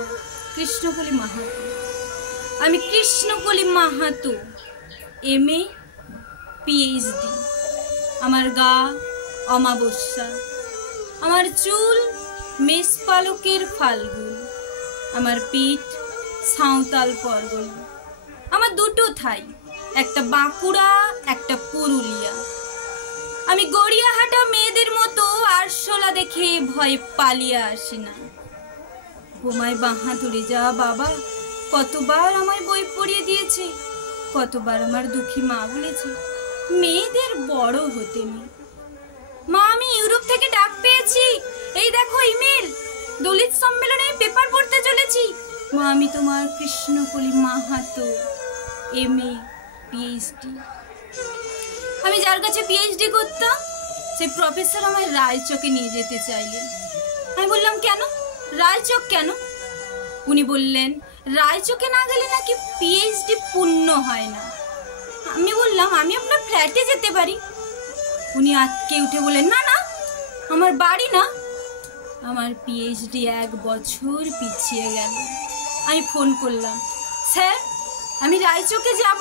নমস্কার। কৃষ্ণকলি মাহাতো। আমি Krishnakoli Mahato, MA PhD। আমার গা অমাবস্যা, আমার চুল মেষ পালকের ফাল্গুন, আমার পিঠ সাঁওতাল পরগনা। আমার দুটো থাই, একটা বাঁকুড়া একটা পুরুলিয়া। আমি গড়িয়াহাটা মেয়েদের মতো আরশোলা দেখে ভয়ে পালিয়ে আসি না। বোমায় বাহাদুরি যা বাবা, কতবার আমায় বই পড়িয়ে দিয়েছে, কতবার আমার দুঃখী মা বলেছে মেয়েদের বড় হতে নেই। মা, আমি ইউরোপ থেকে ডাক পেয়েছি, এই দেখো ইমেল, দলিত সম্মেলনে পেপার পড়তে চলেছি। মা, আমি তোমার কৃষ্ণকলি মাহাতো, MA PhD। আমি যার কাছে PhD করতাম সেই প্রফেসর আমায় রায়চকে নিয়ে যেতে চাইলেন। আমি বললাম কেন, রায়চক কেন? উনি বললেন রায়চকে না গেলে নাকি PhD পূর্ণ হয় না। আমি বললাম আমি আপনার ফ্ল্যাটে যেতে পারি। উনি আটকে উঠে বললেন না না, আমার বাড়ি না। আমার PhD 1 বছর পিছিয়ে গেল। আমি ফোন করলাম, স্যার আমি রায়চকে যাব।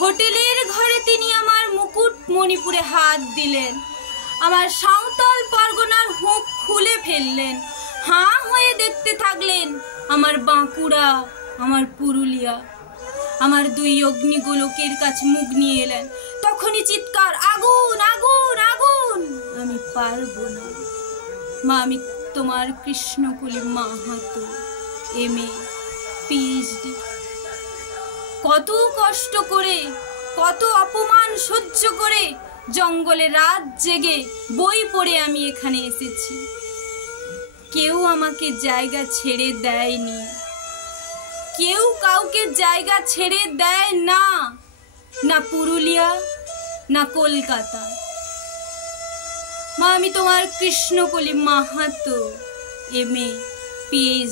হোটেলের ঘরে তিনি আমার মুকুট মণিপুরে হাত দিলেন, আমার সাঁওতাল পরগনার হুঁক খুলে ফেললেন, হাঁ হয়ে দেখতে থাকলেন আমার বাঁকুড়া, আমার পুরুলিয়া। আমার 2 অগ্নিগোলকের কাছে মুখ নিয়ে এলেন, তখনই চিৎকার, আগুন আগুন আগুন। আমি পারবো না মা, আমি তোমার কৃষ্ণকলি মাহাতো, MA PhD। কত কষ্ট করে, কত অপমান সহ্য করে জঙ্গলে রাত জেগে বই পড়ে আমি এখানে এসেছি। কেউ আমাকে জায়গা ছেড়ে দেয়নি, কেউ কাউকে জায়গা ছেড়ে দেয় না, না পুরুলিয়া না কলকাতা। মা, আমি তোমার কৃষ্ণকলি মাহাতো, MA PhD।